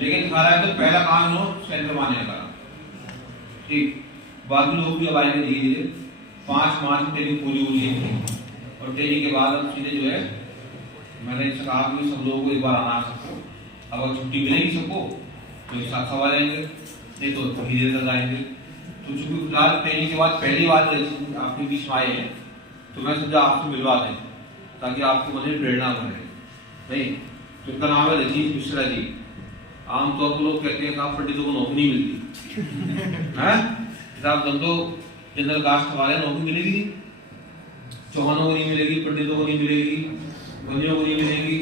लेकिन खा रहा है तो पहला काम नो सेंटर मारने का, ठीक। बाकी लोग भी अब आएंगे धीरे धीरे। 5 मार्च में ट्रेनिंग पूरी हुई है और ट्रेनिंग के बाद अब सीधे जो है मैंने कहा कि सब लोगों को एक बार आना सबको, अगर छुट्टी मिलेगी सबको तो एक साथ सवाल आएंगे, नहीं तो थोड़ी देर तक आएंगे। तो चूंकि फिलहाल ट्रेनिंग के बाद पहली बार आपके बीच में आए हैं तो मैं सोचा आपसे मिलवा दें ताकि आपको मुझे प्रेरणा बने। नहीं तो इनका नाम है रजीत मिश्रा जी। आमतौर पर लोग कहते हैं साहब पंडितों को नौकरी नहीं मिलती है साहब, तो जनरल कास्ट वाले नौकरी मिलेगी, चौहानों को नहीं मिलेगी, पंडितों को नहीं मिलेगी, बंदियों को नहीं मिलेगी,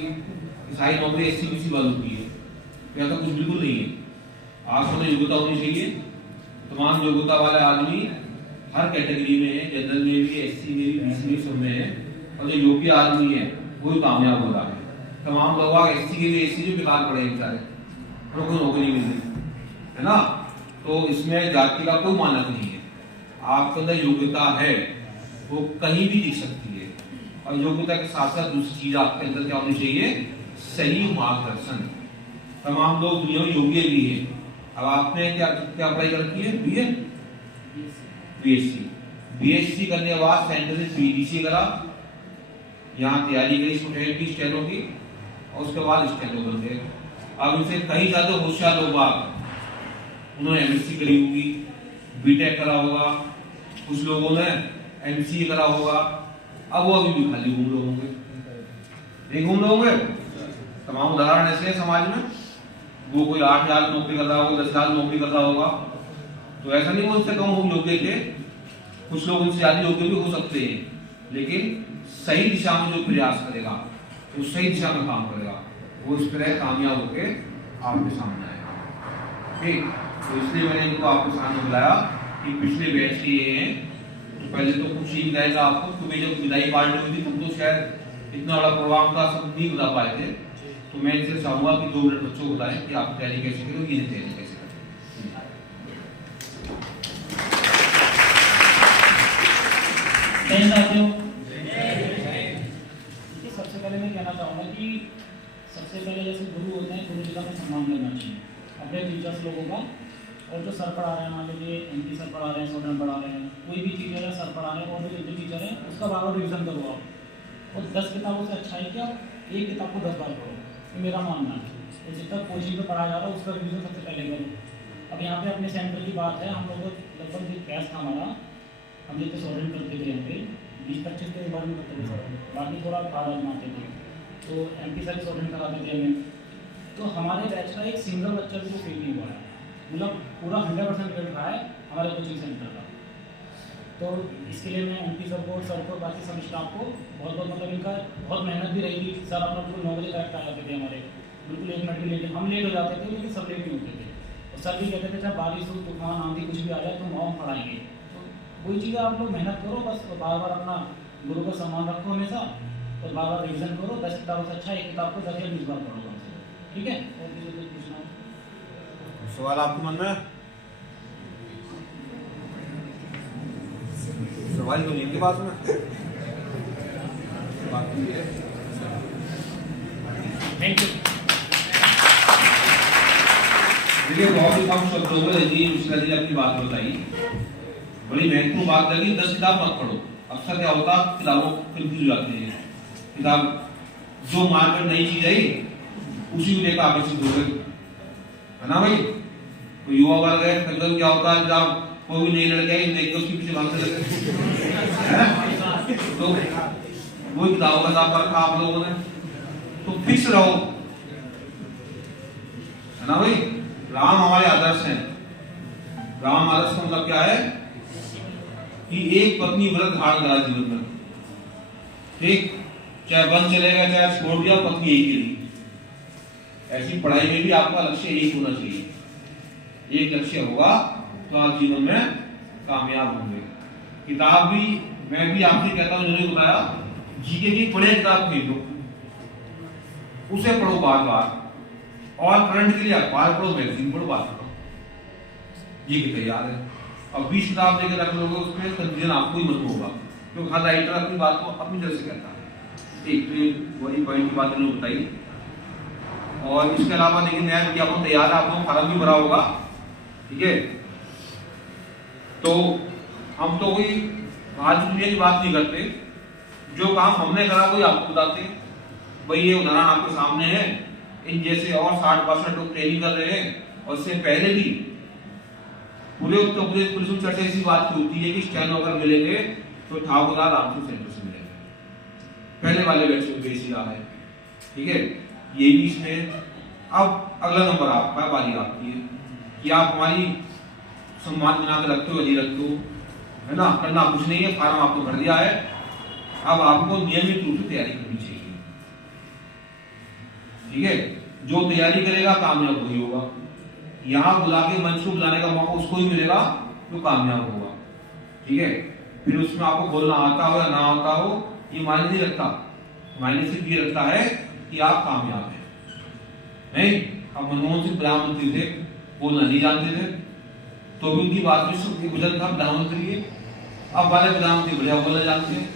सारी नौकरी एससी वालों की है। ऐसा कुछ बिल्कुल नहीं है। आपको योग्यता होनी चाहिए, तमाम योग्यता वाले आदमी हर कैटेगरी में है, जनरल में भी, एससी में भी, बीसी में, सब में है। और जो योग्य आदमी है वो कामयाब हो रहा है। तमाम लोग एससी के भी एससी जो बेकार पड़े हैं बेचारे, उनको नौकरी नहीं मिल रही है ना। तो इसमें जाति का कोई मानक नहीं है। आपके अंदर योग्यता है वो कहीं भी दिख सकती है, और योग्यता के साथ साथ दूसरी चीज आपके अंदर क्या होनी चाहिए, सही मार्गदर्शन। तमाम लोग दुनिया में योग्य भी है। अब आपने क्या क्या अप्लाई कर रखी है, बीए बीएससी करने के बाद सेंटर से पीडीसी करा, यहाँ तैयारी करी स्टूडेंट की स्टेनों की, और उसके बाद स्टेनो बन गए। अब इनसे कहीं ज्यादा होशियार लोग उन्होंने एमएससी करी होगी, बीटेक करा होगा, कुछ लोगों ने एमसीए करा होगा। अब वो अभी भी खाली घूम रहे होंगे, नहीं घूम रहे होंगे। तमाम उदाहरण ऐसे हैं समाज में, वो कोई 8,000 नौकरी कर रहा होगा, 10,000 नौकरी कर रहा होगा, तो ऐसा नहीं उनसे कम हो योग्य थे। कुछ लोग उनसे ज्यादा योग्य भी हो सकते हैं, लेकिन सही दिशा में जो प्रयास करेगा, वो सही दिशा में काम करेगा, वो इस तरह कामयाब होकर आपके सामने आएगा, ठीक। तो इसलिए मैंने इनको आपके सामने बुलाया कि पिछले बैच के ये हैं। तो पहले तो कुछ ही बताएगा आपको, क्योंकि जब विदाई पार्टी हुई थी तब तो शायद इतना बड़ा प्रोग्राम था, सब नहीं बता पाए थे। तो मैं इनसे चाहूंगा कि 2 मिनट बच्चों को बताएं कि आप तैयारी कैसे करें, ये तैयारी कैसे करें। सबसे पहले मैं कहना चाहूँगा कि सबसे पहले जैसे गुरु होते हैं, गुरु जी का सम्मान करना चाहिए अपने टीचर्स लोगों का। और जो सर पढ़ा रहे हैं, मान लीजिए एमपी सर पढ़ा रहे हैं, स्टूडेंट पढ़ा रहे हैं, कोई भी टीचर है सर पढ़ा रहे हैं, और जो टीचर है उसका बार बार रिविजन करो आप। और 10 किताबों से अच्छा है कि आप एक किताब को 10 बार पढ़ो, ये मेरा मानना है। तो जितना कोचिंग में पढ़ाया जा रहा है उसका रिविजन सबसे पहले करो। अब यहाँ पे अपने सेंटर की बात है, हम लोग लगभग एक कैश था हमारा, हम जितने स्टूडेंट करते थे यहाँ पे 20-25 के बार में करते थे, बाकी थोड़ा खाना बनाते थे। तो एमपी सर स्टूडेंट कराते थे हमें। तो हमारे बैच का एक सिंगल बच्चा भी फेल नहीं हुआ है, मतलब पूरा 100% रिजल्ट रहा है हमारे कोचिंग सेंटर का। तो इसके लिए मैं एमपी सर को बाकी सब स्टाफ को बहुत बहुत मतलब इनका बहुत मेहनत भी रही थी। सर अपना बिल्कुल 9 बजे करेक्ट आ जाते थे हमारे, बिल्कुल 1 मिनट भी लेट, हम लेट हो जाते थे लेकिन सब लेट नहीं होते थे। और सर भी कहते थे चाहे बारिश हो, तूफान, आंधी कुछ भी आ जाए तो हम पढ़ाएंगे। तो वही चीज़ आप लोग मेहनत करो बस, बार बार अपना गुरु का सम्मान रखो हमेशा, और बार बार रिविजन करो। 10 किताबों से अच्छा एक किताब को 10 या 20 बार पढ़ो, ठीक है। और किसी को पूछना सवाल आपके मन में? सवाल तो नहीं इनके पास में। Thank you. देखिए बहुत ही कम शब्दों में रजीत मिश्रा जी अपनी बात बताई, बड़ी महत्वपूर्ण बात है कि 10 किताब मत पढ़ो। अक्सर क्या होता है किताबों कंफ्यूज हो जाती है, किताब जो मार्केट नई चीज आई उसी को लेकर आकर्षित हो गए, है ना भाई। तो युवा वर्ग है, कभी क्या होता है जब कोई भी नई लड़की आई देख के उसके पीछे भागने लगे, तो वो किताबों का दाम रखा आप लोगों ने। तो फिक्स रहो, है ना भाई। राम हमारे आदर्श हैं। राम आदर्श का मतलब क्या है कि एक पत्नी व्रत धारण करा जीवन में, ठीक। चाहे वन चलेगा चाहे छोड़ दिया, पत्नी एक ही रही। ऐसी पढ़ाई में भी आपका लक्ष्य एक होना चाहिए। एक लक्ष्य होगा तो आप जीवन में कामयाब होंगे। किताब भी मैं भी आपसे कहता हूं, उन्होंने बताया जीके की बड़े किताब खरीदो, उसे पढ़ो बार बार, और करंट के लिए अखबार पढ़ो, मैगजीन पढ़ो, बात पढ़ो, ये कि तैयार है। अब 20 किताब देकर रख लोगे उसमें कंफ्यूजन आपको ही मत होगा, क्योंकि हर राइटर अपनी बात को अपनी तरह से कहता है। एक तो वही पॉइंट की बात उन्होंने बताई। और इसके अलावा देखिए नया विज्ञापन तैयार है, आप लोगों फॉर्म भी भरा होगा, ठीक है। तो हम तो कोई आज दुनिया की बात नहीं करते, जो काम हमने करा वही आपको बताते हैं। भाई ये उदाहरण आपके सामने है, इन जैसे और 60% लोग ट्रेनिंग कर रहे हैं, और इससे पहले भी पूरे उत्तर प्रदेश पुलिस में चर्चा ऐसी बात होती है कि स्टैनो अगर मिलेंगे तो ठाकुरदार रामपुर सेंटर से मिलेंगे, पहले वाले बैच में बेची रहा है, ठीक है। ये भी इसमें अब अगला नंबर आपका बारी आपकी है कि आप हमारी सम्मान बना के रखते हो, अजी रखते हो, है ना, करना कुछ नहीं है, फार्म आपको भर दिया है, अब आपको नियमित रूप से तैयारी करनी चाहिए, ठीक है। जो तैयारी करेगा कामयाब वही होगा, यहाँ बुला के मंच को बुलाने का मौका उसको ही मिलेगा जो कामयाब होगा, ठीक है। फिर उसमें आपको बोलना आता हो या ना आता हो ये मायने नहीं रखता, मायने सिर्फ ये रखता है कि आप कामयाब हैं। नहीं, अब मनमोहन सिंह प्रधानमंत्री थे, बोलना नहीं जानते थे, तो भी उनकी बात में सबके वजन था प्रधानमंत्री के, अब वाले प्रधानमंत्री बढ़िया बोलना जानते हैं,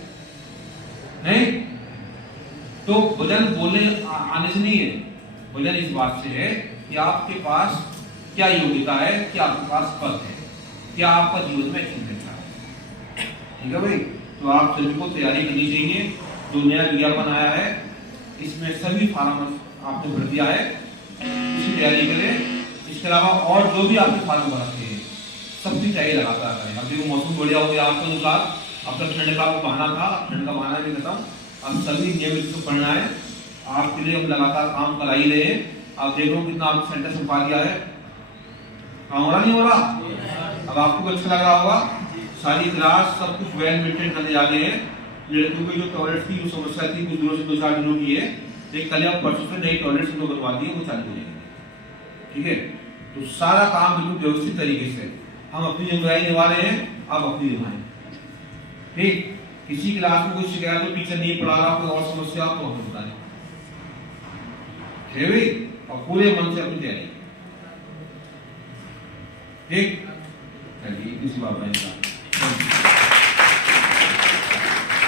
नहीं। तो वजन बोलने आने से नहीं है, वजन इस बात से है कि आपके पास क्या योग्यता है, क्या आपके पास पद है, क्या आपका जीवन में अचीवमेंट है, ठीक है भाई। तो आप सभी को तैयारी करनी चाहिए। जो नया विज्ञापन आया है इसमें सभी फार्म आपने भर दिया है, इसकी तैयारी करें। इसके अलावा और जो भी आपके फार्म भरते हैं सबकी तैयारी लगातार करें। अब देखो मौसम बढ़िया हो गया आपके अनुसार, अब तक ठंड का बहाना था, ठंड का बहाना भी खत्म, अब सभी नियमित को पढ़ना है, आपके लिए हम लगातार काम करा ही रहे हैं। आप देख लो कितना आपने सेंटर संभा लिया है, काम हो रहा नहीं हो रहा, अब आपको अच्छा लग रहा होगा। सारी क्लास सब कुछ वेल मेंटेन करने जा रहे हैं। लड़कियों की जो टॉयलेट की जो समस्या थी कुछ दिनों से 2-4 दिनों की है, लेकिन कल या परसों से नई टॉयलेट जो बनवा दी है वो चालू हो जाएंगे, ठीक है। तो सारा काम बिल्कुल व्यवस्थित तरीके से हम अपनी जिम्मेदारी निभा रहे हैं, आप अपनी निभाएं, ठीक। किसी क्लास में कोई शिकायत हो, टीचर नहीं पढ़ा रहा, कोई और समस्या तो हमें बताएं, ठीक है भाई, और पूरे मन से अपनी तैयारी, ठीक। चलिए किसी बात नहीं।